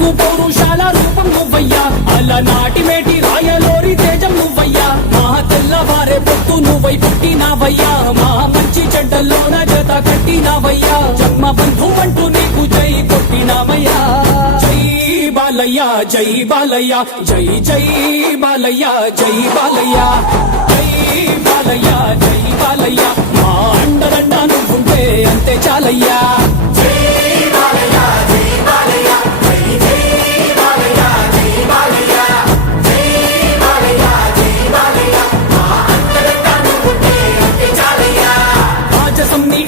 నాలుగు పౌరుషాల రూపం నువ్వయ్యా, అలనాటి మేటి రాయలోరి తేజం నువ్వయ్యా, మా తెల్లవారే పొత్తు నువ్వై పుట్టినావయ్యా, మా మంచి చెడ్డల్లోన జత కట్టినావయ్యా, జన్మ బంధు అంటూ నీకు జై కొట్టినామయ్యా. జై బాలయ్య జై బాలయ్య జై జై బాలయ్య జై బాలయ్య జై బాలయ్య జై బాలయ్య, మా అండదండ నువ్వుంటే అంతే చాలయ్యా.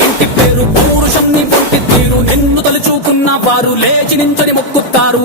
ఇంటి పేరు పౌరుషం నీ పొట్టి తీరు, నిన్ను తలుచుకున్న వారు లేచి నించని మొక్కుతారు.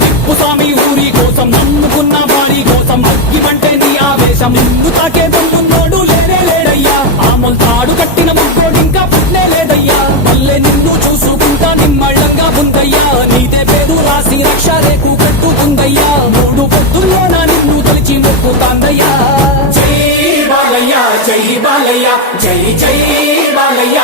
తిప్పుస్వామి ఊరి కోసం, నమ్ముకున్న వారి కోసం, అగ్గిమంటే నీ ఆవేశం, నిన్ను తాకే దొంగున్నోడు లేనే లేడయ్యా, ఆమోల్ తాడు కట్టిన ముగ్గోడు ఇంకా పుట్నే లేదయ్యా, మళ్ళీ నిన్ను చూసుకుంటా నిమ్మళ్ళంగా ఉందయ్యా, నీదే పేరు రాసి రక్ష రేకు కట్టుకుందయ్యా, మూడు పొద్దుల్లోన నిన్ను తలిచి మొక్కుతాందయ్యా. జై బాలయ్య జై బాలయ్య జై జై బాలయ్య.